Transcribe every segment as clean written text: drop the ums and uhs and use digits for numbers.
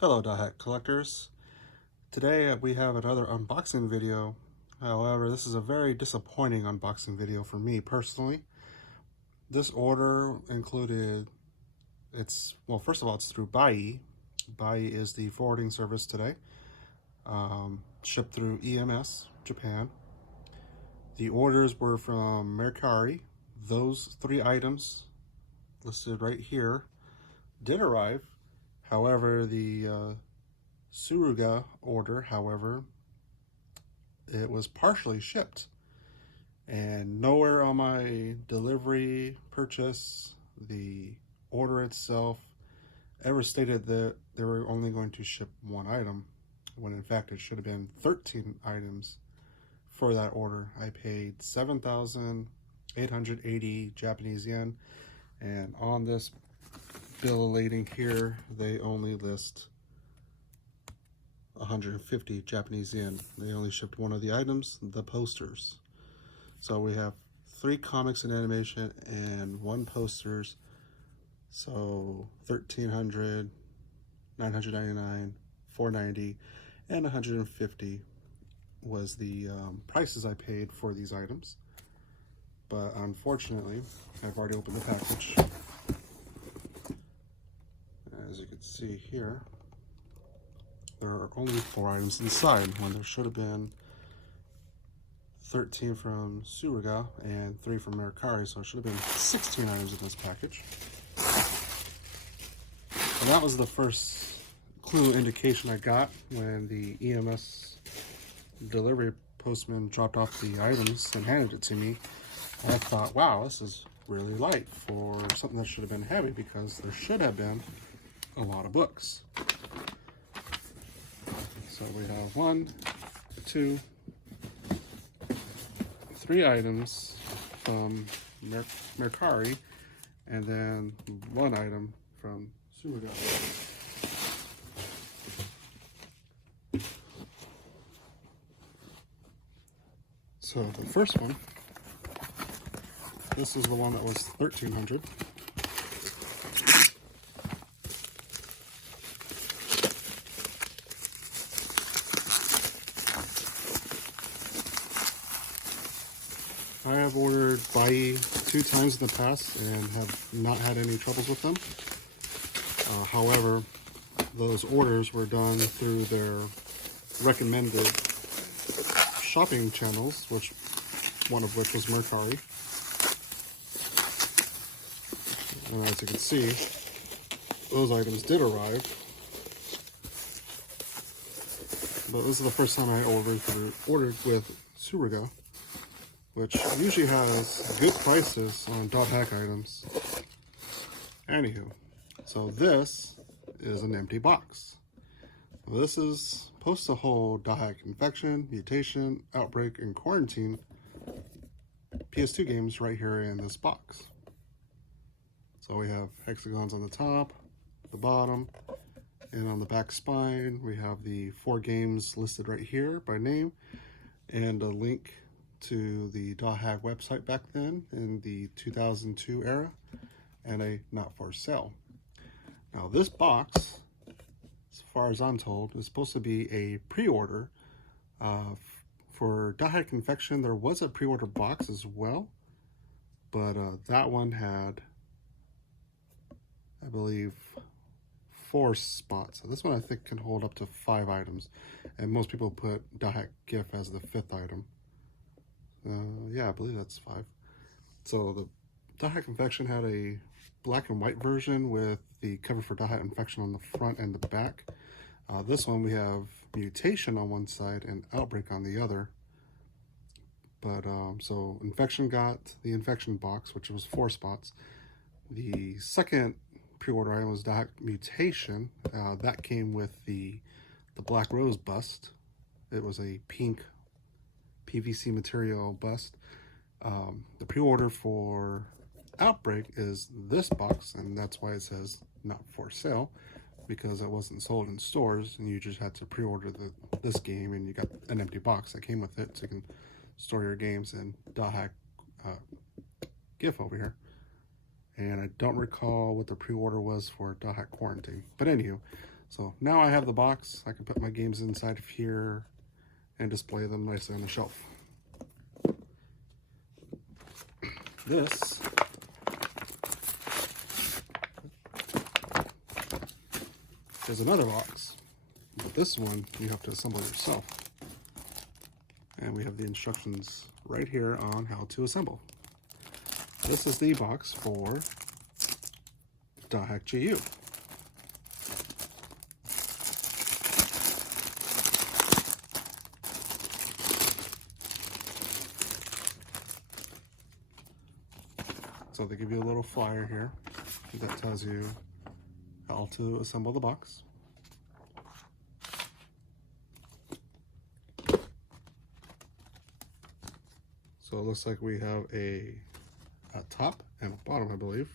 Hello .hack collectors. Today we have another unboxing video. However, this is a very disappointing unboxing video for me personally. This order included, first of all, it's through Bai. Bai is the forwarding service today. Shipped through EMS, Japan. The orders were from Mercari. Those 3 items listed right here did arrive. However, the Suruga order, however, it was partially shipped, and nowhere on my delivery purchase, the order itself, ever stated that they were only going to ship 1 item, when in fact it should have been 13 items for that order. I paid 7,880 Japanese yen, and on this bill of lading here, they only list 150 Japanese yen. They only shipped 1 of the items, the posters. So we have 3 comics and animation and 1 posters. So 1,300, 999, 490, and 150 was the prices I paid for these items. But unfortunately, I've already opened the package. As you can see here, there are only 4 items inside when there should have been 13 from Suruga and 3 from Mercari, so it should have been 16 items in this package. And that was the first clue indication I got when the EMS delivery postman dropped off the items and handed it to me. I thought, wow, this is really light for something that should have been heavy, because there should have been a lot of books. So we have 1, 2, 3 items from Mercari, and then 1 item from Suruga. So the first one, this is the one that was 1,300. I have ordered Bai 2 times in the past and have not had any troubles with them. However, those orders were done through their recommended shopping channels, one of which was Mercari. And as you can see, those items did arrive. But this is the first time I ordered with Suruga, which usually has good prices on .hack items. Anywho, so this is an empty box. This is supposed to hold .hack Infection, Mutation, Outbreak, and Quarantine PS2 games right here in this box. So we have hexagons on the top, the bottom, and on the back spine we have the 4 games listed right here by name, and a link to the .hack website back then in the 2002 era, and a not for sale. Now this box, as far as I'm told, is supposed to be a pre-order. For .hack Infection, there was a pre-order box as well, but that one had, I believe, 4 spots. So this one I think can hold up to 5 items, and most people put .hack GIF as the 5th item. Yeah, I believe that's 5. So the .hack Infection had a black and white version with the cover for .hack Infection on the front and the back. This one we have Mutation on one side and Outbreak on the other. But so Infection got the Infection box, which was 4 spots. The second pre-order item was .hack Mutation. That came with the Black Rose bust. It was a pink PVC material bust. The pre-order for Outbreak is this box, and that's why it says not for sale, because it wasn't sold in stores, and you just had to pre-order this game, and you got an empty box that came with it, so you can store your games in .hack GIF over here. And I don't recall what the pre-order was for .hack Quarantine. But anywho, So now I have the box. I can put my games inside of here and display them nicely on the shelf. This is another box, but this one you have to assemble yourself. And we have the instructions right here on how to assemble. This is the box for DaHack GU. So they give you a little flyer here that tells you how to assemble the box. So it looks like we have a top and a bottom, I believe.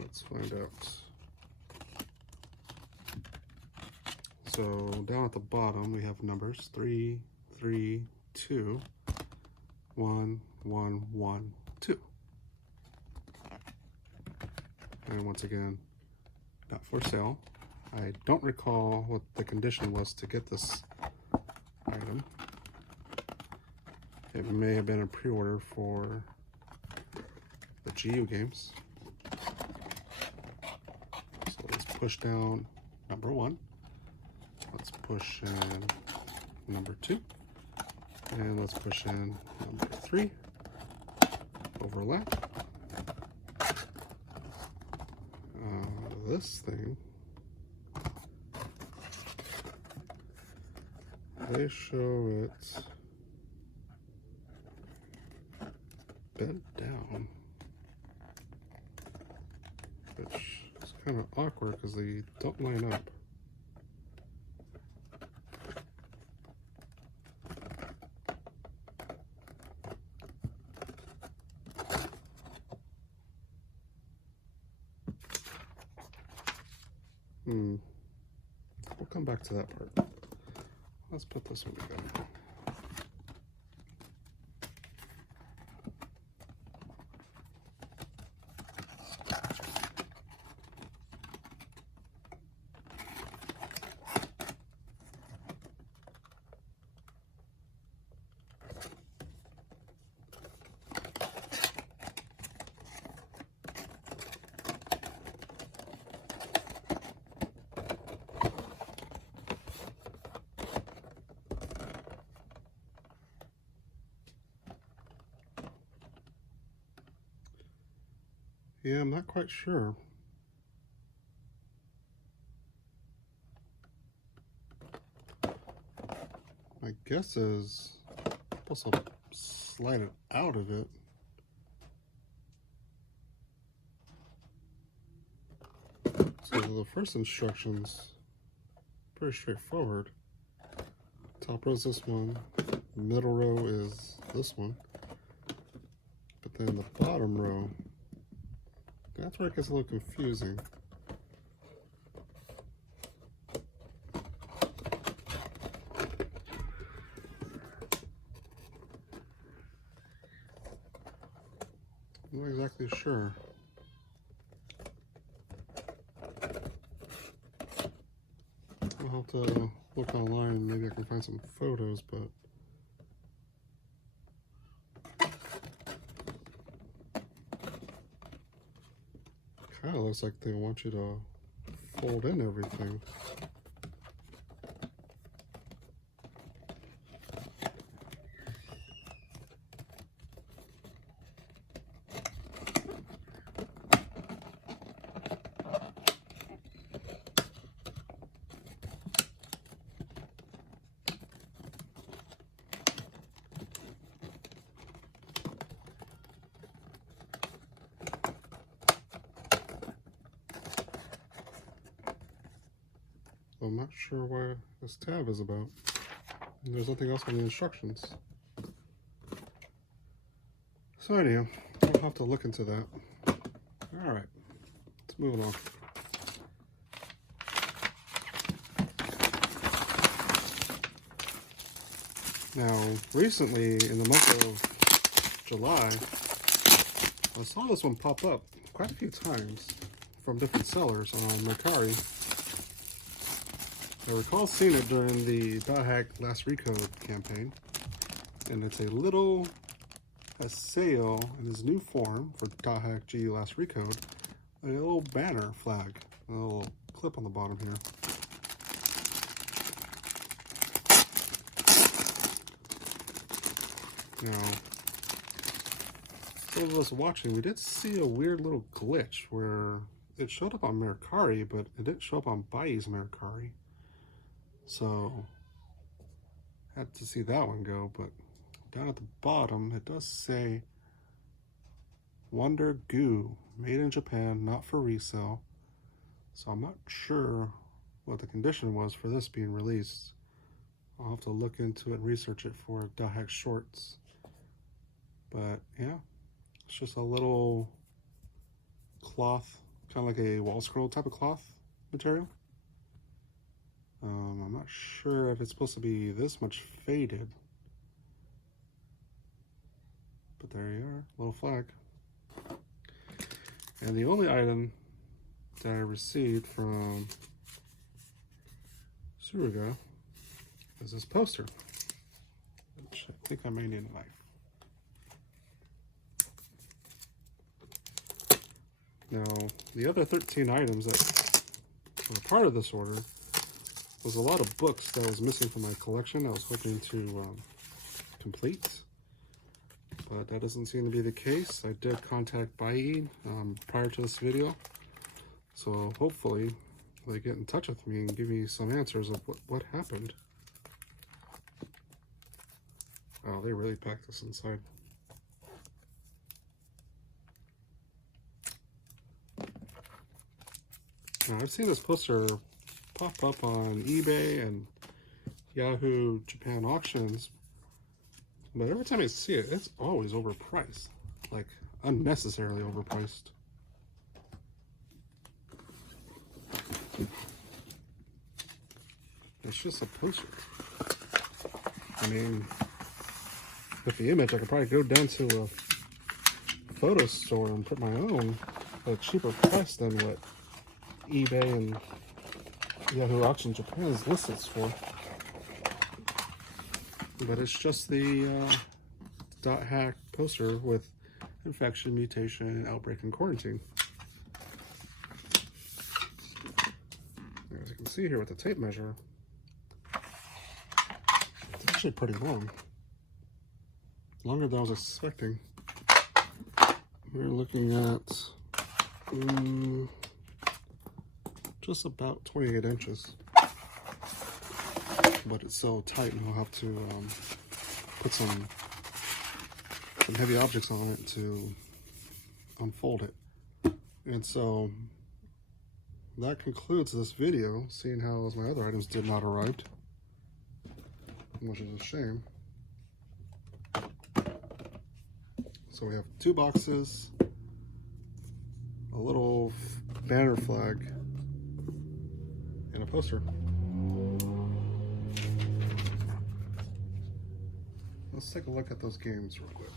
Let's find out. So down at the bottom we have numbers 3, 3, 2, 1, 1, 1, 2. And once again, not for sale. I don't recall what the condition was to get this item. It may have been a pre-order for the GU games. So let's push down number 1. Let's push in number 2. And let's push in number 3. Overlap. This thing, they show it bent down, which is kind of awkward because they don't line up. We'll come back to that part. Let's put this one together. Yeah, I'm not quite sure. My guess is I'm supposed to slide it out of it. So the first instructions, pretty straightforward. Top row is this one, middle row is this one, but then the bottom row, that's where it gets a little confusing. I'm not exactly sure. I'll have to look online and maybe I can find some photos, but kind of looks like they want you to fold in everything. I'm not sure what this tab is about. And there's nothing else on the instructions. So anyhow, I'll have to look into that. Alright, let's move on. Now, recently, in the month of July, I saw this one pop up quite a few times from different sellers on Mercari. I recall seeing it during the .hack Last Recode campaign, and it's a little Haseo in his new form for .hack GU Last Recode, a little banner flag, a little clip on the bottom here. Now, those of us watching, we did see a weird little glitch where it showed up on Mercari, but it didn't show up on Baiyi's Mercari. So, had to see that one go, but down at the bottom, it does say Wonder Goo, made in Japan, not for resale. So I'm not sure what the condition was for this being released. I'll have to look into it and research it for .hack shorts. But yeah, it's just a little cloth, kind of like a wall scroll type of cloth material. I'm not sure if it's supposed to be this much faded, but there you are, little flag. And the only item that I received from Suruga is this poster, which I think I may need a knife. Now, the other 13 items that were part of this order was a lot of books that was missing from my collection I was hoping to complete, but that doesn't seem to be the case. I did contact Baiyi prior to this video, so hopefully they get in touch with me and give me some answers of what happened. Wow, they really packed this inside. Now, I've seen this poster pop up on eBay and Yahoo Japan auctions, but every time I see it, it's always overpriced, like unnecessarily overpriced. It's just a poster. I mean, with the image, I could probably go down to a photo store and put my own at a cheaper price than what eBay and Yahoo Auction Japan is listed for. But it's just the .hack poster with infection, mutation, outbreak, and quarantine. As you can see here with the tape measure, it's actually pretty long. Longer than I was expecting. We're looking at just about 28 inches. But it's so tight, and I'll have to put some heavy objects on it to unfold it. And so that concludes this video, seeing how my other items did not arrive, which is a shame. So we have 2 boxes, a little banner flag, and a poster. Let's take a look at those games real quick.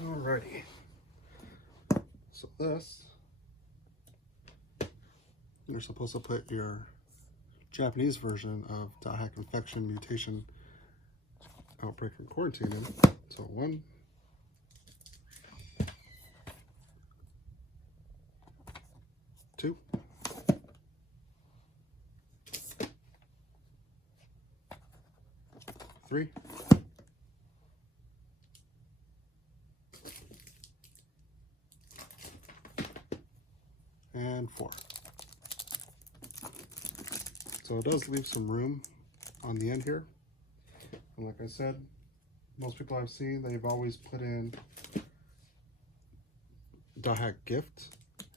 Alrighty. So this, you're supposed to put your Japanese version of .hack infection, mutation, outbreak, and quarantine in. So 1, 2, 3, and 4. So it does leave some room on the end here. And like I said, most people I've seen, they've always put in .hack gift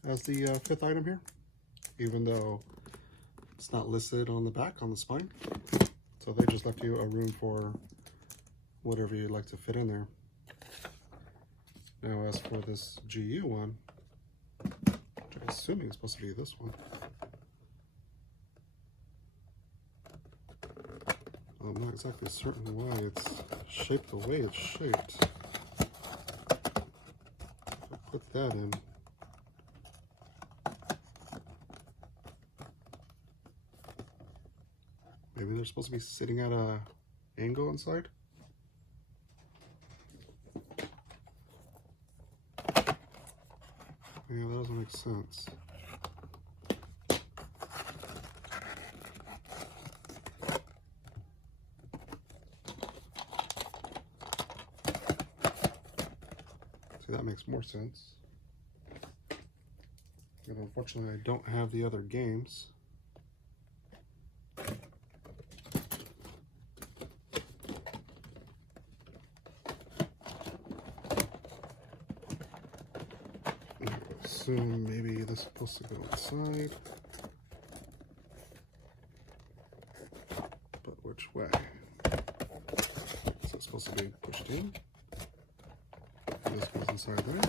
as the 5th item here, even though it's not listed on the back, on the spine. So they just left you a room for whatever you'd like to fit in there. Now as for this GU one, which I'm assuming is supposed to be this one. I'm not exactly certain why it's shaped the way it's shaped. I'll put that in. Maybe they're supposed to be sitting at an angle inside? Yeah, that doesn't make sense. See, that makes more sense. And unfortunately, I don't have the other games. Assume maybe this is supposed to go inside. But which way? So it's supposed to be pushed in. This goes inside there.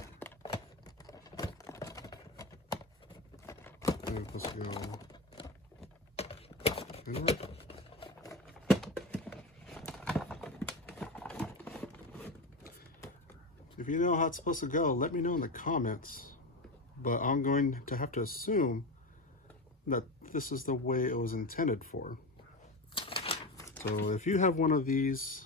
And it's supposed to go inward. If you know how it's supposed to go, let me know in the comments. But I'm going to have to assume that this is the way it was intended for. So if you have one of these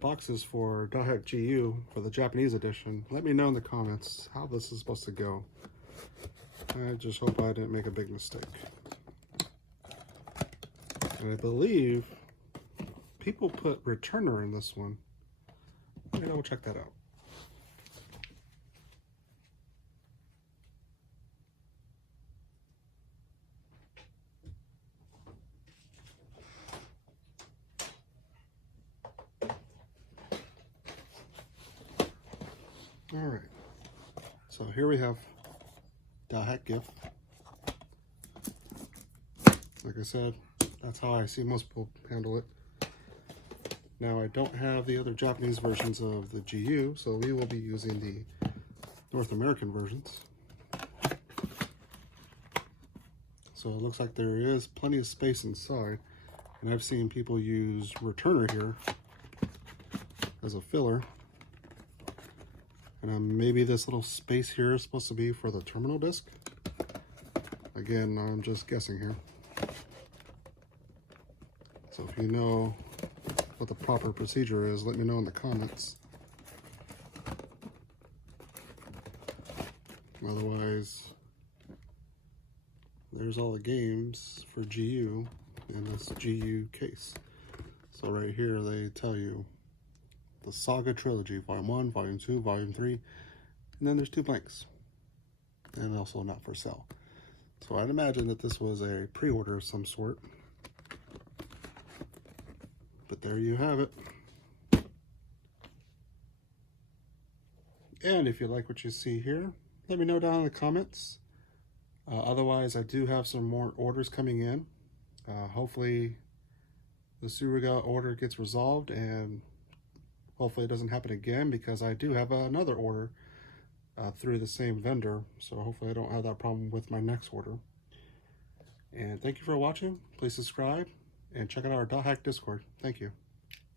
boxes for DieHack GU for the Japanese edition, let me know in the comments how this is supposed to go. I just hope I didn't make a big mistake. And I believe people put returner in this one. Let me double check that out. All right, so here we have DieHack gift. Like I said, that's how I see most people handle it. Now I don't have the other Japanese versions of the GU, so we will be using the North American versions. So it looks like there is plenty of space inside, and I've seen people use returner here as a filler. And maybe this little space here is supposed to be for the terminal disk. Again, I'm just guessing here. So if you know what the proper procedure is, let me know in the comments. Otherwise, there's all the games for GU in this GU case. So right here they tell you the Saga Trilogy, Volume 1, Volume 2, Volume 3, and then there's 2 blanks. And also not for sale. So I'd imagine that this was a pre-order of some sort. But there you have it. And if you like what you see here, let me know down in the comments. Otherwise, I do have some more orders coming in. Hopefully the Suruga order gets resolved, and hopefully it doesn't happen again, because I do have another order through the same vendor. So hopefully I don't have that problem with my next order. And thank you for watching. Please subscribe and check out our DieHack Discord. Thank you.